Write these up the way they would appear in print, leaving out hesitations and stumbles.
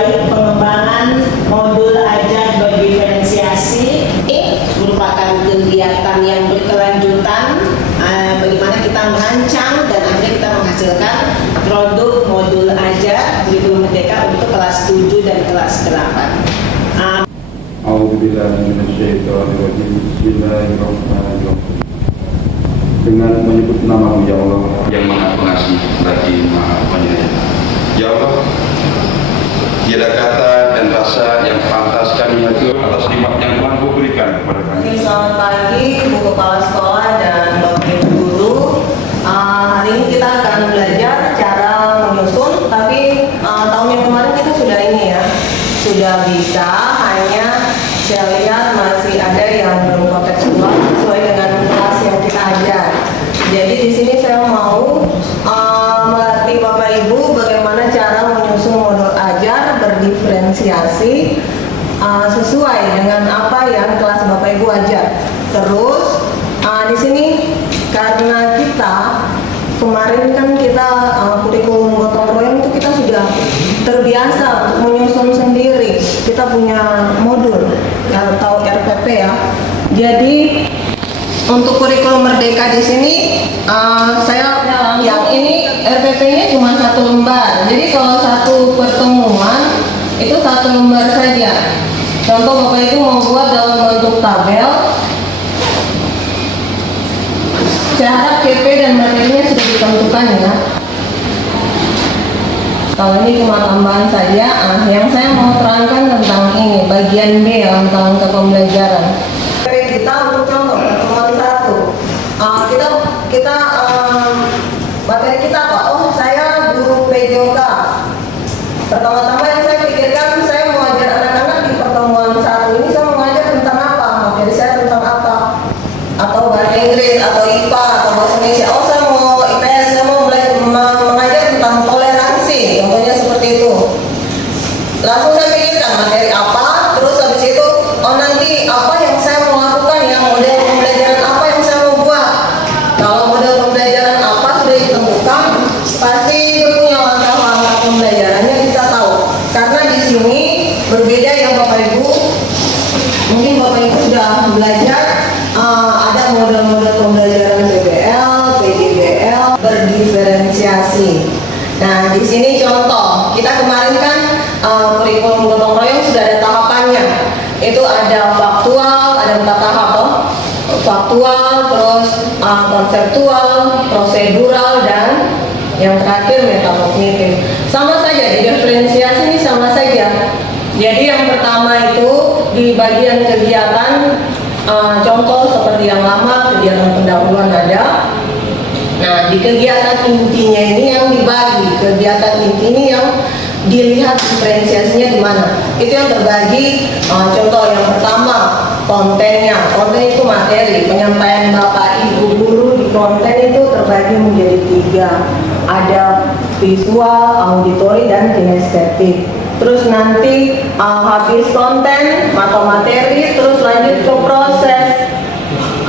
baik pengembangan modul ajar berdiferensiasi merupakan kegiatan yang berkelanjutan, bagaimana kita merancang dan akhirnya kita menghasilkan produk modul ajar kurikulum merdeka untuk kelas 7 dan kelas 8. Dengan menyebut nama-Mu ya Allah yang Maha Pengasih lagi Maha Penyayang. Ya Allah, tiada kata dan rasa yang pantas kami atur atas nikmat yang Tuhan berikan kepada kami. Selamat pagi Bu Kepala Sekolah dan Bapak Ibu Guru. Hari ini kita akan belajar cara menyusun, tapi tahun yang kemarin kita sudah sudah bisa, hanya saya lihat masih ada yang belum kontekstual sesuai dengan kelas yang kita ajar. Jadi di sini saya mau melatih Bapak Ibu bagaimana cara menyusun modul ajar berdiferensiasi sesuai dengan apa yang kelas Bapak Ibu ajar. Terus di sini karena kita kemarin kan kita kurikulum gotong royong itu kita sudah terbiasa untuk menyusun sendiri. Kita punya modul atau RPP ya. Jadi untuk kurikulum merdeka di sini saya yang ini RPP-nya cuma 1 lembar. Jadi kalau satu pertemuan itu 1 lembar saja. Contoh Bapak Ibu mau buat dalam bentuk tabel. Saya harap KP dan materinya sudah ditentukan ya. Kalau ini cuma tambahan saja. Yang saya mau terangkan tentang ini bagian B dalam langkah pembelajaran. Kita untuk contoh pertemuan 1. Kita materi kita apa? Oh, saya guru PJOK. Pertama-tama yang saya pikirkan, saya mau ajar anak-anak di pertemuan 1 ini, saya mau ajar tentang apa? Materi saya tentang apa? Atau bahasa Inggris, atau IPA, atau bahasa Indonesia. Oh, saya mau IPS, saya mau mengajar tentang toleransi. Contohnya seperti itu. Langsung saya pikirkan materi apa, terus habis itu, oh nanti apa yang saya mau lakukan ya, model pembelajaran apa yang saya mau buat. Kalau model pembelajaran apa sudah ditentukan, pasti itu punya langkah-langkah pembelajarannya kita tahu. Karena di sini berbeda ya Bapak Ibu. Mungkin Bapak Ibu sudah belajar ada model-model pembelajaran PBL, PDBL, berdiferensiasi. Nah, di sini contoh, kita kemarin kan kurikulum gotong royong sudah ada tahapannya. Itu ada faktual, ada 4 tahap toh. Faktual, terus konseptual, prosedural, dan yang terakhir metakognitif. Sama saja, di diferensiasi ini sama saja. Jadi yang pertama itu di bagian kegiatan, contoh seperti yang lama, kegiatan pendahuluan ada. Nah, di kegiatan intinya ini yang dibagi, kegiatan inti ini yang dilihat diferensiasinya di mana. Itu yang terbagi. Contoh yang pertama, kontennya. Konten itu materi, penyampaian Bapak Ibu guru di konten itu terbagi menjadi 3. Ada visual, auditory, dan kinestetik. Terus nanti habis konten atau materi, terus lanjut ke proses.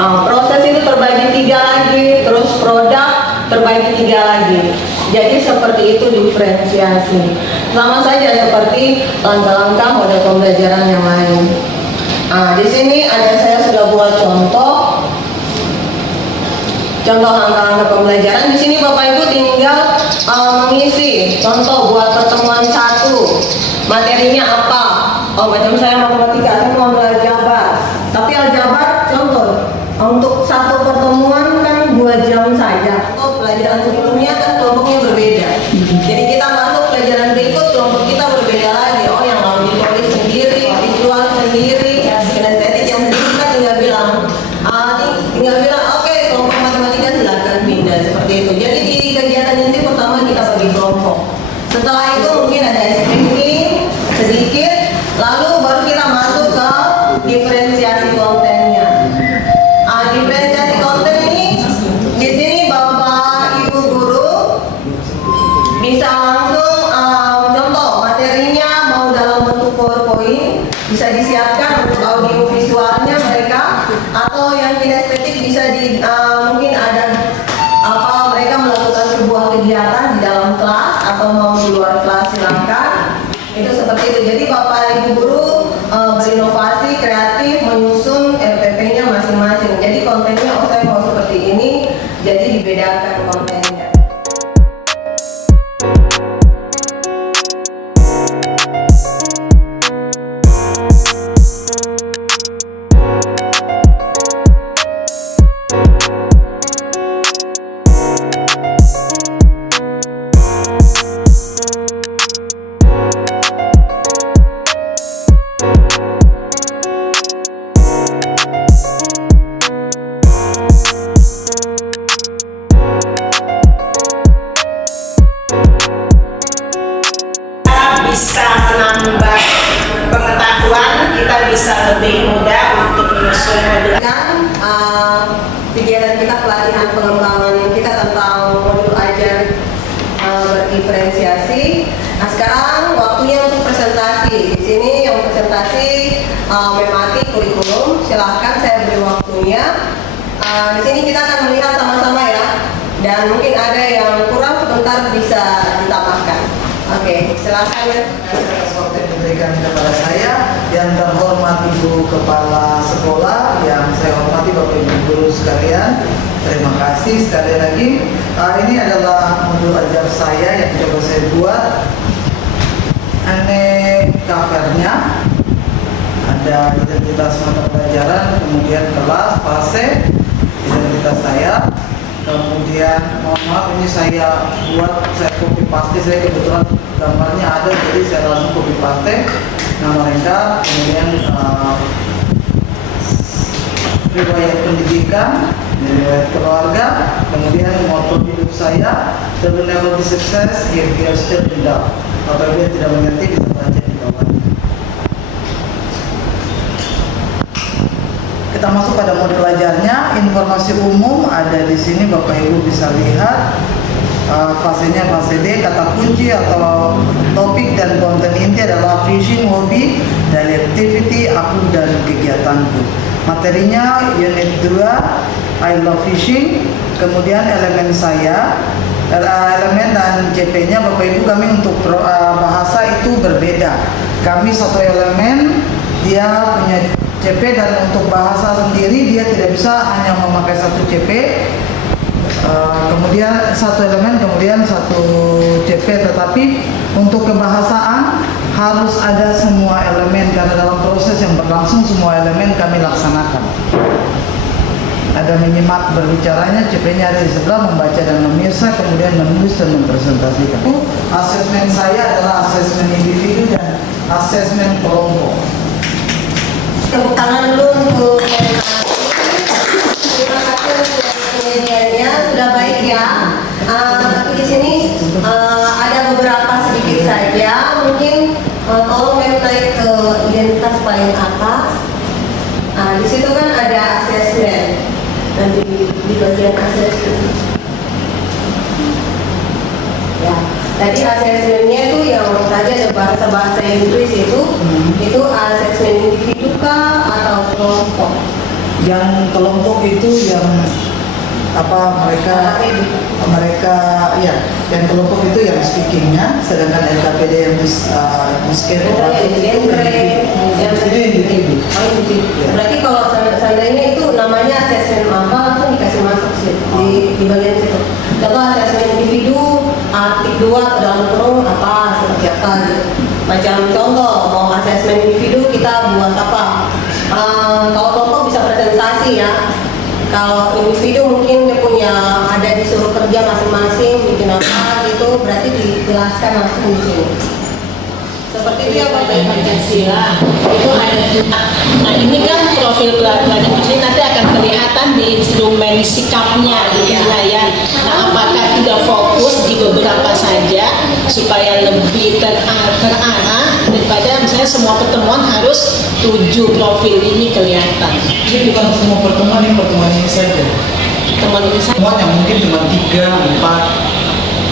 Proses itu terbagi 3 lagi, terus produk terbagi 3 lagi. Jadi seperti itu diferensiasi. Sama saja seperti langkah-langkah model pembelajaran yang lain. Di sini saya sudah buat contoh langkah-langkah pembelajaran. Di sini Bapak Ibu tinggal mengisi. Contoh buat pertemuan 1, materinya apa? Oh, macam saya matematika, saya mau ambil aljabar. Tapi aljabar contoh untuk 1 pertemuan kan 2 jam saja. Untuk pelajaran sebelumnya kan kelompoknya berbeda. Jadi kita masuk pelajaran berikut, kelompok kita berbeda lagi. Oh, yang auditory sendiri, visual sendiri, kinestetik yang sendiri, kita tinggal bilang oke, kelompok matematika silakan pindah seperti itu. Jadi di kegiatan inti pertama kita bagi kelompok. Setelah itu mungkin ada screening sedikit, lalu baru kita masuk ke diferensiasi kontennya. Diferensiasi konten ini di sini Bapak Ibu guru bisa langsung contoh materinya mau dalam bentuk PowerPoint, bisa disiapkan untuk audio visualnya mereka, atau yang kinestetik bisa mungkin ada mereka melakukan sebuah kegiatan di dalam kelas atau mau di luar kelas silakan. Itu seperti itu. Jadi Bapak Ibu guru berinovasi, kreatif, menyusun RPP-nya masing-masing. Jadi kontennya saya mau seperti ini, jadi dibedakan kontennya. Bisa menambah pengetahuan, kita bisa lebih mudah untuk menyusun modul. Kan kegiatan kita pelatihan pengembangan kita tentang modul ajar berdiferensiasi. Nah sekarang waktunya untuk presentasi. Di sini yang presentasi mematik kurikulum. Silahkan saya beri waktunya. Di sini kita akan melihat sama-sama ya. Dan mungkin ada yang kurang sebentar bisa ditambahkan. Oke, silakan ya. Atas waktu yang diberikan kepada saya, yang terhormat Ibu Kepala Sekolah, yang saya hormati Bapak Ibu guru sekalian, terima kasih sekali lagi. Ini adalah modul ajar saya yang coba saya buat. Ini covernya, ada identitas mata pelajaran, kemudian kelas, fase, identitas saya. Kemudian mohon maaf ini saya buat, saya copy paste, saya kebetulan gambarnya ada jadi saya langsung copy paste nama mereka, kemudian riwayat pendidikan, riwayat keluarga, kemudian moto hidup saya, the never be success if you are still in doubt. Apabila tidak mengerti bisa baca di bawah. Kita masuk pada modul ajarnya. Informasi umum ada di sini, Bapak Ibu bisa lihat. Fasenya fase D, kata kunci atau topik dan konten inti adalah fishing, hobi, daily activity, aku dan kegiatanku. Materinya unit 2, I love fishing. Kemudian elemen saya, elemen dan CP-nya Bapak Ibu kami untuk bahasa itu berbeda. Kami satu elemen, dia punya CP, dan untuk bahasa sendiri dia tidak bisa hanya memakai satu CP, kemudian satu elemen, kemudian satu CP, tetapi untuk kebahasaan harus ada semua elemen karena dalam proses yang berlangsung semua elemen kami laksanakan. Ada menyimak berbicaranya, CP-nya ada di sebelah, membaca dan memirsa, kemudian menulis dan mempresentasikan. Asesmen saya adalah asesmen individu dan asesmen kelompok. Tepuk tangan dulu untuk terima kasih untuk penyajiannya, sudah baik ya. Tapi di sini ada beberapa sedikit saja. Mungkin tolong naik ke identitas paling atas. Di situ kan ada asesmen. Nanti di bagian asesmen. Ya. Tadi asesmennya itu yang tadi ada bahasa Inggris itu asesmen individu kah atau kelompok? Yang kelompok itu yang mereka ya, yang kelompok itu yang speakingnya, sedangkan LKPD yang miskin itu individu. Berarti kalau seandainya itu namanya asesmen apa langsung dikasih masuk sih di bagian situ. Contoh asesmen individu artik 2 atau dalam kurung apa seperti apa gitu. Macam contoh mau asesmen individu kita buat apa? Kalau kelompok bisa presentasi ya. Kalau individu mungkin dia punya ada disuruh kerja masing-masing bikin apa gitu, berarti dijelaskan langsung di sini. Seperti itu ya Pak. Pancasila itu ada. Nah ini kan profil pelajaran ini nanti akan kelihatan di instrumen sikapnya gitu ya. Nah apakah tidak fokus di beberapa saja supaya lebih terarah daripada misalnya semua pertemuan harus 7 profil ini kelihatan. Ini bukan semua pertemuan, ini pertemuan ini saja. Pertemuan ini saja. Pertemuan yang mungkin cuma 3, 4.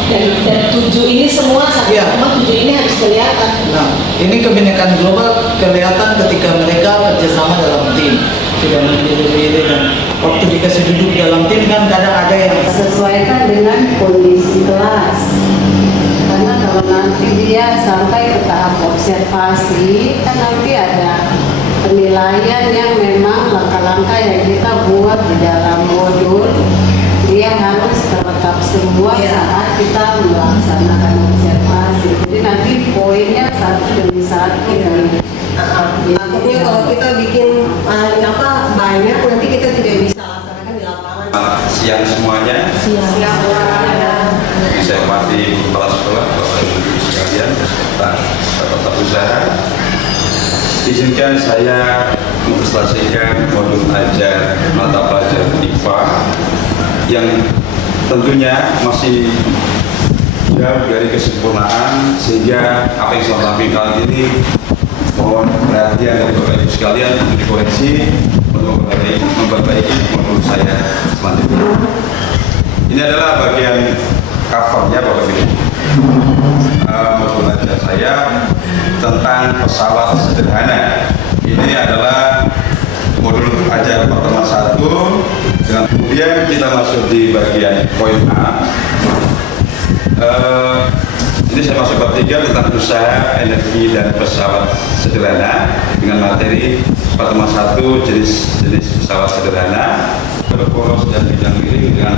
Dan 7 ini semua satu pertemuan 7 ini harus kelihatan. Nah, ini kebinekaan global kelihatan ketika mereka kerjasama dalam tim, tidak menjadi dan waktu dikasih duduk dalam tim kan kadang ada yang sesuaikan dengan kondisi kelas, karena kalau kalau nanti dia sampai ke tahap observasi, kan nanti ada penilaian yang memang langkah-langkah yang kita buat di dalam modul, dia harus terletak semua saat kita melaksanakan observasi. Jadi nanti poinnya satu demi satu dan Takutnya kalau kita bikin banyak, nanti kita tidak bisa laksanakan di lapangan. Siang semuanya. Siang. Saya hormati kepala sekolah, Bapak Ibu sekalian, beserta tetap usaha. Izinkan saya mempresentasikan modul ajar mata pelajaran IPA yang tentunya masih jauh dari kesempurnaan, sehingga apa yang saya tampilkan ini mohon perhatian dari Bapak Ibu sekalian untuk dikoreksi untuk memperbaiki modul saya selanjutnya. Ini adalah bagian covernya Bapak Ibu. Modul ajar saya tentang pesawat sederhana. Ini adalah modul ajar pertemuan 1. Dan kemudian kita masuk di bagian poin A. Ini saya masuk bab 3 tentang usaha, energi, dan pesawat sederhana dengan materi pertemuan 1 jenis pesawat sederhana, berporos dan bidang miring dengan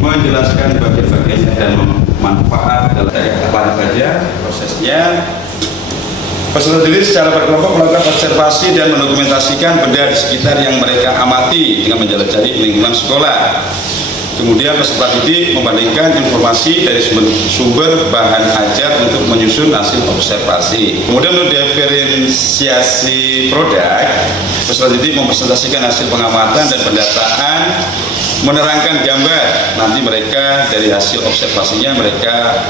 menjelaskan bagian-bagiannya dan manfaat dalam apa saja prosesnya. Peserta didik secara berkelompok melakukan observasi dan mendokumentasikan benda di sekitar yang mereka amati dengan menjelajahi lingkungan sekolah. Kemudian peserta didik membandingkan informasi dari sumber bahan ajar untuk menyusun hasil observasi. Kemudian untuk diferensiasi produk, peserta didik mempresentasikan hasil pengamatan dan pendataan, menerangkan gambar. Nanti mereka dari hasil observasinya mereka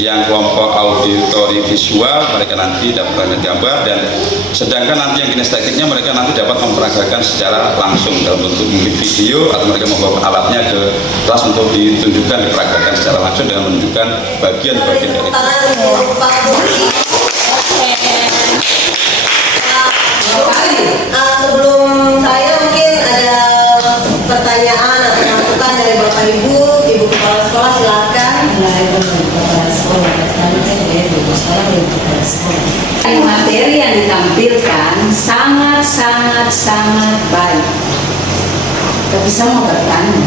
yang kelompok auditori visual mereka nanti dapat gambar, dan sedangkan nanti yang kinestetiknya mereka nanti dapat memperagakan secara langsung dalam bentuk video, atau mereka membawa alatnya ke kelas untuk ditunjukkan, diperagakan secara langsung dengan menunjukkan bagian-bagian dari itu. Sebelum saya mungkin ada pertanyaan atau masukan dari Bapak Ibu Kepala Sekolah, silakan. Materi yang ditampilkan sangat baik. Tapi saya mau bertanya,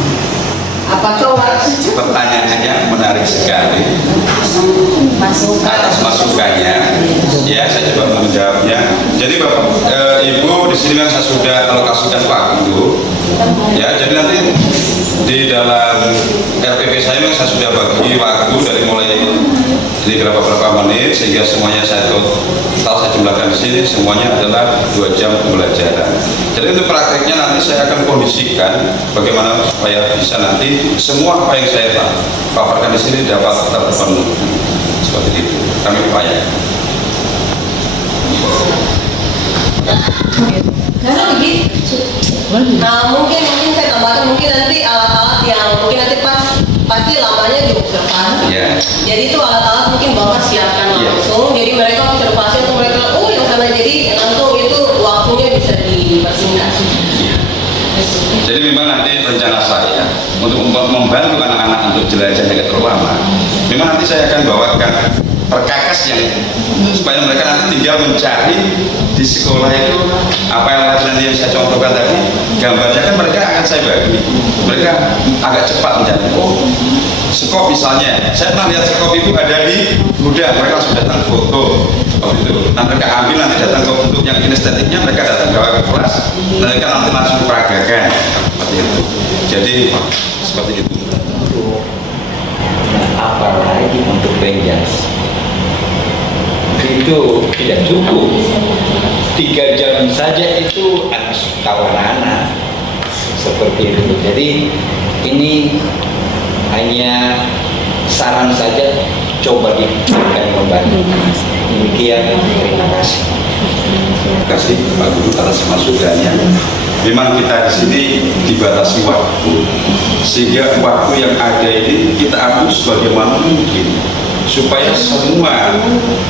apakah waktu Pertanyaannya menarik sekali atas masukannya. Ya, saya coba menjawabnya. Jadi Bapak Ibu di sini kan saya sudah alokasikan waktu. Ya, jadi nanti di dalam RPP saya sudah bagi waktu dari mulai jadi berapa menit, sehingga semuanya saya jumlahkan di sini, semuanya adalah 2 jam pembelajaran. Jadi untuk prakteknya nanti saya akan kondisikan bagaimana supaya bisa nanti semua apa yang saya paparkan di sini dapat terpenuhi. Seperti itu kami upayakan. Mungkin saya tambahkan, mungkin nanti alat-alat yang mungkin nanti pasti lamanya di observasi. Jadi itu alat-alat mungkin Bapak siapkan langsung. Jadi mereka observasi atau mereka yang sana, jadi langsung itu waktunya bisa dipersingkat. Jadi memang nanti rencana saya untuk membantu anak-anak untuk jelajah yang terlalu lama, memang nanti saya akan bawakan perkakas yang supaya mereka nanti tinggal mencari di sekolah itu apa yang nanti yang saya contohkan tadi, gambarnya kan mereka akan saya bagi, mereka agak cepat mencari. Sekop misalnya, saya pernah lihat sekop itu ada di gudang, mereka langsung datang foto seperti itu. Nah mereka ambil, nanti datang ke untuk yang kinestetiknya, mereka datang bawa ke kelas, mereka nanti langsung peragakan seperti itu. Jadi seperti itu. Apalagi untuk penjas itu tidak cukup. 3 jam saja itu harus kawan anak seperti itu. Jadi ini hanya saran saja, coba diberikan membantu. Demikian, terima kasih. Terima kasih Pak Guru atas masukannya. Memang kita di sini dibatasi waktu, sehingga waktu yang ada ini kita atur sebagaimana mungkin supaya semua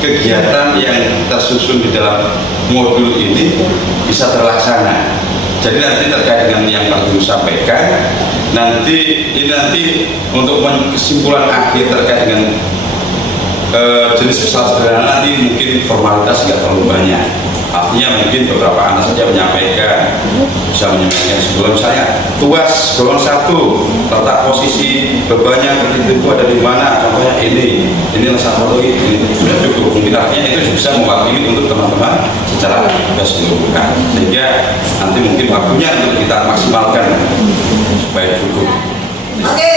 kegiatan yang tersusun di dalam modul ini bisa terlaksana. Jadi nanti terkait dengan yang Pak Guru sampaikan, nanti untuk kesimpulan akhir terkait dengan jenis pesawat sederhana nanti mungkin formalitas nggak terlalu banyak. Artinya mungkin beberapa anak saja menyampaikan, bisa menyampaikan sebelum misalnya tuas golongan 1 letak posisi bebannya itu ada di mana, contohnya ini satu ini sudah cukup. Mungkin artinya itu bisa mewakili untuk teman-teman secara keseluruhan, sehingga nanti mungkin waktunya untuk kita maksimalkan supaya cukup. Oke,